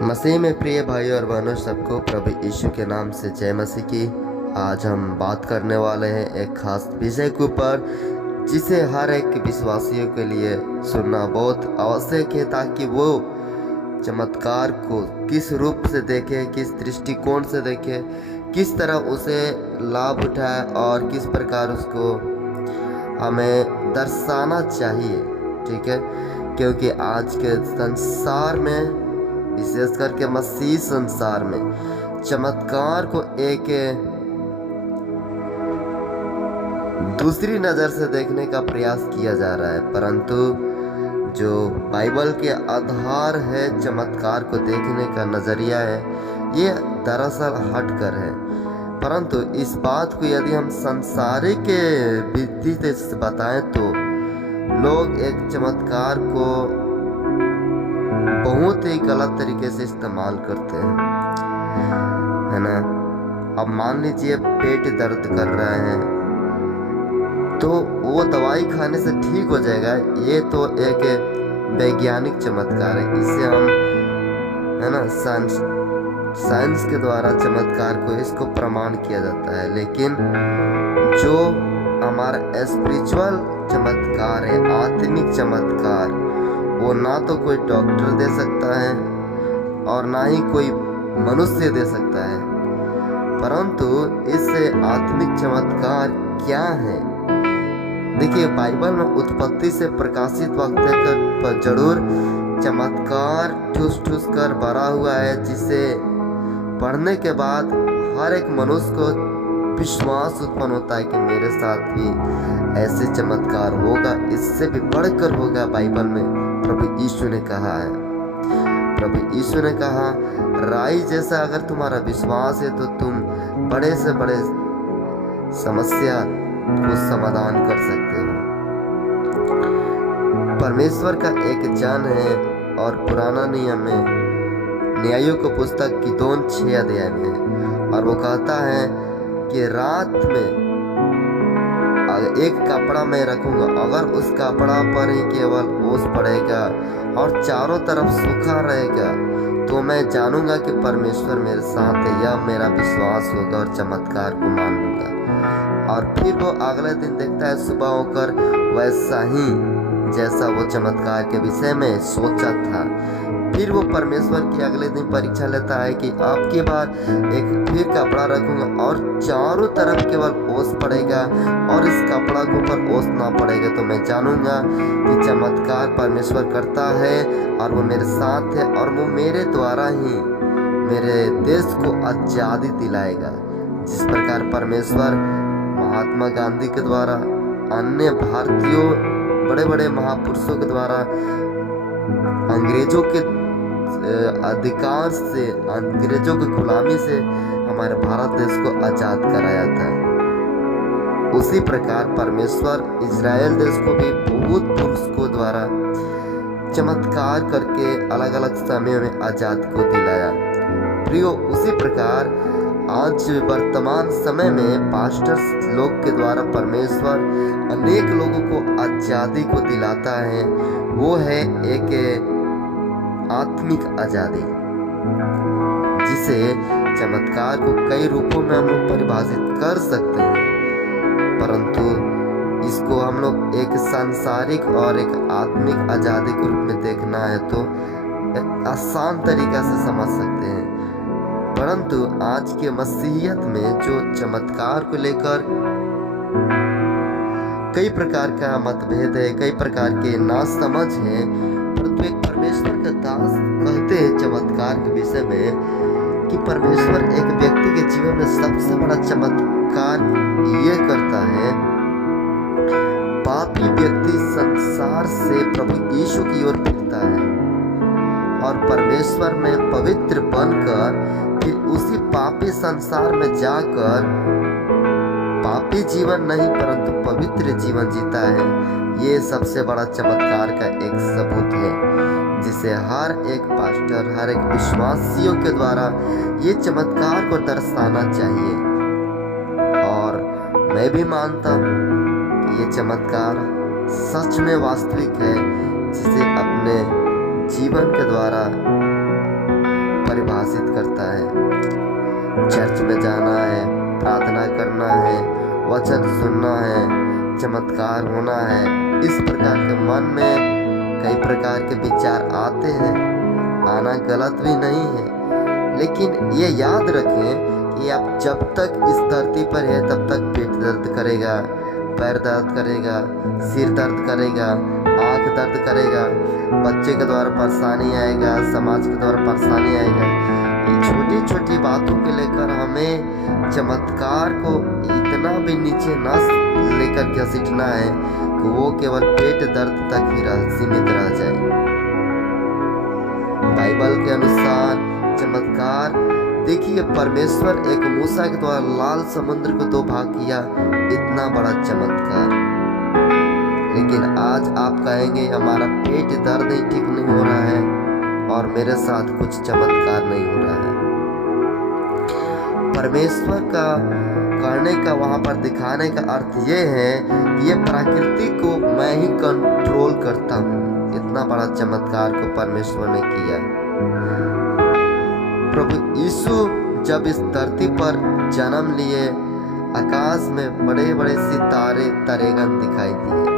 मसीह में प्रिय भाइयों और बहनों, सबको प्रभु यीशु के नाम से जय मसीह की। आज हम बात करने वाले हैं एक खास विषय के ऊपर, जिसे हर एक विश्वासियों के लिए सुनना बहुत आवश्यक है, ताकि वो चमत्कार को किस रूप से देखे, किस दृष्टिकोण से देखे, किस तरह उसे लाभ उठाए और किस प्रकार उसको हमें दर्शाना चाहिए। ठीक है, क्योंकि आज के संसार में, विशेष करके मसीह संसार में, चमत्कार को एक दूसरी नज़र से देखने का प्रयास किया जा रहा है, परंतु जो बाइबल के आधार है चमत्कार को देखने का नज़रिया है, ये दरअसल हटकर है। परंतु इस बात को यदि हम संसारिक विधि से बताएं तो लोग एक चमत्कार को बहुत ही गलत तरीके से इस्तेमाल करते हैं, है ना। अब मान लीजिए पेट दर्द कर रहे हैं तो वो दवाई खाने से ठीक हो जाएगा, ये तो एक वैज्ञानिक चमत्कार है। इसे हम, है ना, साइंस के द्वारा चमत्कार को इसको प्रमाण किया जाता है। लेकिन जो हमारा स्पिरिचुअल चमत्कार है, आत्मिक चमत्कार, वो ना तो कोई डॉक्टर दे सकता है और ना ही कोई मनुष्य दे सकता है। परंतु इससे आत्मिक चमत्कार क्या है? देखिए, बाइबल में उत्पत्ति से प्रकाशित वक्त तक जरूर चमत्कार ठूस ठूस कर भरा हुआ है, जिसे पढ़ने के बाद हर एक मनुष्य को विश्वास उत्पन्न होता है कि मेरे साथ भी ऐसे चमत्कार होगा, इससे भी बढ़कर होगा। बाइबल में प्रभु यीशु ने कहा है, प्रभु यीशु ने कहा, राई जैसा अगर तुम्हारा विश्वास है तो तुम बड़े से बड़े समस्या को समाधान कर सकते हो। परमेश्वर का एक जन है और पुराना नियम में न्यायों की पुस्तक की 2:6 अध्याय में, और वो कहता है कि रात में एक कपड़ा मैं रखूंगा, अगर उस कपड़ा पर ही केवल ओस पड़ेगा और चारों तरफ सूखा रहेगा तो मैं जानूंगा कि परमेश्वर मेरे साथ है। यह मेरा विश्वास होगा और चमत्कार को मान लूंगा। और फिर वो अगले दिन देखता है, सुबह होकर वैसा ही जैसा वो चमत्कार के विषय में सोचा था। फिर वो परमेश्वर की अगले दिन परीक्षा लेता है कि अब की बार एक फिर कपड़ा रखूंगा और चारों तरफ केवल ओस पड़ेगा और इस कपड़ा के ऊपर ओस ना पड़ेगा तो मैं जानूंगा कि चमत्कार परमेश्वर करता है और वो मेरे साथ है, और वो मेरे द्वारा ही मेरे देश को आज़ादी दिलाएगा। जिस प्रकार परमेश्वर महात्मा गांधी के द्वारा, अन्य भारतीयों बड़े बड़े महापुरुषों के द्वारा अंग्रेजों के अधिकार से, अंग्रेजों की गुलामी से हमारे भारत देश को आज़ाद कराया था, उसी प्रकार परमेश्वर इजराइल देश को भी बहुत पुरुषों द्वारा चमत्कार करके अलग अलग समयों में आज़ाद को दिलाया। प्रियो, उसी प्रकार आज वर्तमान समय में पास्टर्स लोग के द्वारा परमेश्वर अनेक लोगों को आज़ादी को दिलाता है। वो है एक आत्मिक आज़ादी, जिसे चमत्कार को कई रूपों में हम लोग परिभाषित कर सकते हैं, परंतु इसको हम लोग एक सांसारिक और एक आत्मिक आज़ादी के रूप में देखना है तो आसान तरीका से समझ सकते हैं। परंतु आज के मसीहियत में जो चमत्कार को लेकर कई प्रकार का मतभेद है, कई प्रकार के नासमझ है, परंतु एक परमेश्वर का दास कहते हैं चमत्कार के विषय में कि परमेश्वर एक व्यक्ति के जीवन में सबसे बड़ा चमत्कार ये करता है, पापी व्यक्ति संसार से प्रभु यीशु की ओर फिरता है और परमेश्वर में पवित्र बनकर फिर उसी पापी संसार में जाकर पापी जीवन नहीं परंतु पवित्र जीवन जीता है। ये सबसे बड़ा चमत्कार का एक सबूत है, जिसे हर एक पास्टर, हर एक विश्वासियों के द्वारा ये चमत्कार को दर्शाना चाहिए। और मैं भी मानता हूँ कि ये चमत्कार सच में वास्तविक है, जिसे अपने जीवन के द्वारा परिभाषित करता है। चर्च में जाना है, प्रार्थना करना है, वचन सुनना है, चमत्कार होना है, इस प्रकार के मन में कई प्रकार के विचार आते हैं। आना गलत भी नहीं है, लेकिन ये याद रखें कि आप जब तक इस धरती पर है तब तक पेट दर्द करेगा, पैर दर्द करेगा, सिर दर्द करेगा, आंख दर्द करेगा, बच्चे के द्वारा परेशानी आएगा, समाज के द्वारा परेशानी आएगा। ये छोटी छोटी बातों को लेकर हमें चमत्कार को इतना भी नीचे न लेकर घसीटना है कि वो केवल पेट दर्द तक ही सीमित रह जाए। बाइबल के अनुसार चमत्कार देखिए, परमेश्वर एक मूसा के द्वारा लाल समुद्र को 2 भाग किया, इतना बड़ा चमत्कार। लेकिन आज आप कहेंगे हमारा पेट दर्द ही ठीक नहीं हो रहा है और मेरे साथ कुछ चमत्कार नहीं हो रहा है। परमेश्वर का करने का, वहां पर दिखाने का अर्थ ये है कि ये प्रकृति को मैं ही कंट्रोल करता हूँ। इतना बड़ा चमत्कार को परमेश्वर ने किया। प्रभु यीशु जब इस धरती पर जन्म लिए, आकाश में बड़े बड़े सितारे तरेगन दिखाई दिए।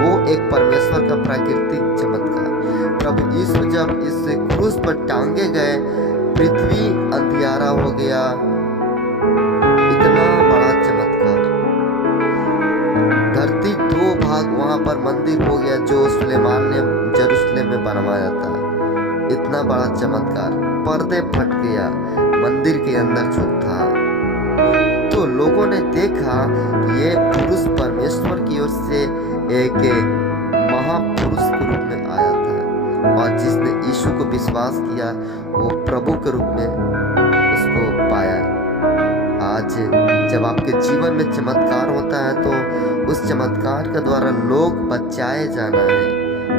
वो एक परमेश्वर का प्राकृतिक चमत्कार। प्रभु यीशु जब इस क्रूस पर टांगे गए, पृथ्वी अंधियारा हो गया, इतना बड़ा चमत्कार। धरती 2 भाग, वहां पर मंदिर हो गया जो सुलेमान ने यरूशलेम में बनवाया था, इतना बड़ा चमत्कार। पर्दे फट गया, मंदिर के अंदर जो था, तो लोगों ने देखा कि ये पुरुष परमेश्वर की ओर से एक महापुरुष के रूप में आया था, और जिसने यीशु को विश्वास किया वो प्रभु के रूप में उसको पाया। आज जब आपके जीवन में चमत्कार होता है तो उस चमत्कार के द्वारा लोग बचाए जाना है,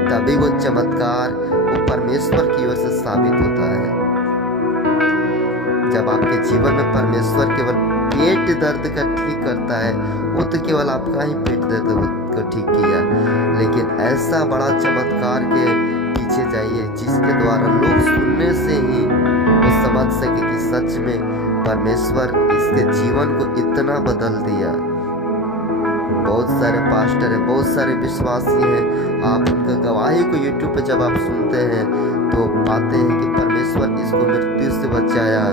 तभी वो चमत्कार वो परमेश्वर की ओर से साबित होता है। जब आपके जीवन में परमेश्वर केवल पेट दर्द का ठीक करता है, वो तो केवल आपका ही पेट दर्द को ठीक किया, लेकिन ऐसा बड़ा चमत्कार के पीछे जाइए जिसके द्वारा लोग सुनने से ही वो समझ सके कि सच में परमेश्वर इसके जीवन को इतना बदल दिया। बहुत सारे पास्टर हैं, बहुत सारे विश्वासी हैं, आप उनका गवाही को यूट्यूब पे जब आप सुनते हैं तो पाते हैं कि परमेश्वर इसको मृत्यु से बचाया,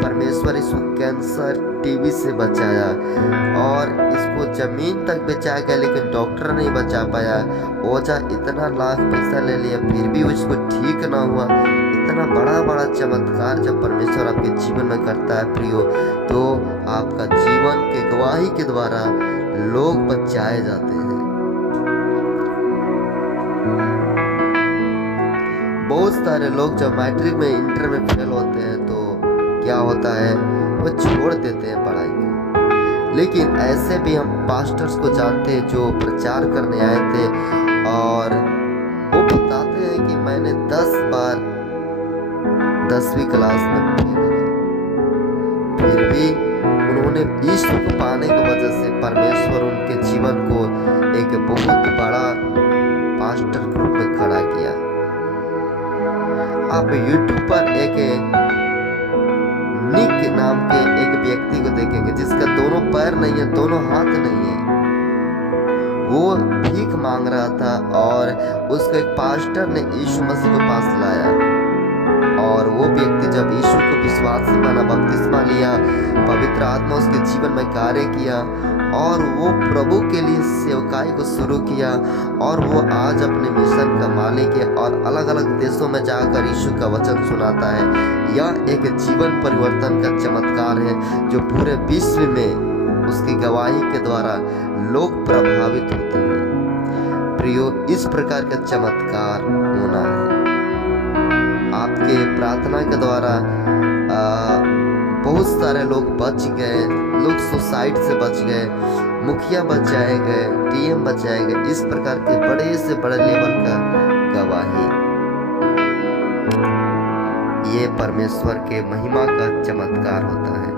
परमेश्वर इसको कैंसर, टीबी से बचाया, और इसको जमीन तक बचा गया लेकिन डॉक्टर नहीं बचा पाया। ओझा इतना लाख पैसा ले लिया फिर भी उसको ठीक ना हुआ। इतना बड़ा बड़ा चमत्कार जब परमेश्वर आपके जीवन में करता है प्रियो, तो आपका जीवन के गवाही के द्वारा लोग बचाए जाते हैं। बहुत सारे लोग जब मैट्रिक में, इंटर में फेल होते हैं तो क्या होता है, वो छोड़ देते हैं पढ़ाई को। लेकिन ऐसे भी हम पास्टर्स को जानते हैं जो प्रचार करने आए थे, और वो बताते हैं कि मैंने 10 बार 10वीं क्लास में फेल हुआ, फिर भी उन्होंने ईश्वर को पाने की वजह से परमेश्वर उनके जीवन को एक बहुत बड़ा पास्टर के रूप में खड़ा किया। आप यूट्यूब पर एक निक नाम के एक व्यक्ति को देखेंगे जिसका दोनों पैर नहीं है, दोनों हाथ नहीं है। वो भीख मांग रहा था और उसको एक पास्टर ने यीशु मसीह के पास लाया, और वो व्यक्ति जब यीशु को विश्वास से माना, बपतिस्मा लिया, पवित्र आत्मा उसके जीवन में कार्य किया, और वो प्रभु के लिए सेवकाई को शुरू किया, और वो आज अपने मिशन का मालिक है और अलग अलग देशों में जाकर यीशु का वचन सुनाता है। यह एक जीवन परिवर्तन का चमत्कार है जो पूरे विश्व में उसकी गवाही के द्वारा लोग प्रभावित होते हैं। प्रियो, इस प्रकार का चमत्कार होना है। आपके प्रार्थना के द्वारा बहुत सारे लोग बच गए, लोग सुसाइड से बच गए, मुखिया बचाए गए, डीएम बचाए गए। इस प्रकार के बड़े से बड़े लेवल का गवाही, ये परमेश्वर के महिमा का चमत्कार होता है।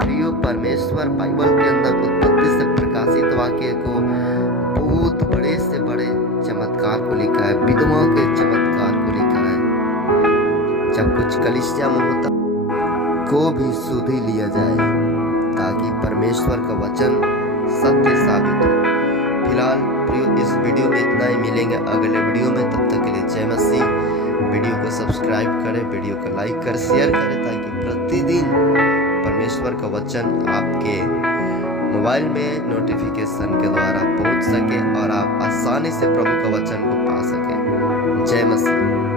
प्रियो, परमेश्वर बाइबल के अंदर उत्पत्ति से प्रकाशित वाक्य को बहुत बड़े से बड़े चमत्कार को लिखा है, विधवाओं के चमत्कार को लिखा है। जब कुछ कलीसिया में होता को भी सुध ही लिया जाए, ताकि परमेश्वर का वचन सत्य साबित हो। फिलहाल प्रियो, इस वीडियो में इतना ही। मिलेंगे अगले वीडियो में, तब तक के लिए जय मसीह। वीडियो को सब्सक्राइब करें, वीडियो को लाइक कर शेयर करें, ताकि प्रतिदिन परमेश्वर का वचन आपके मोबाइल में नोटिफिकेशन के द्वारा पहुंच सके और आप आसानी से प्रभु का वचन को पा सकें। जय मसीह।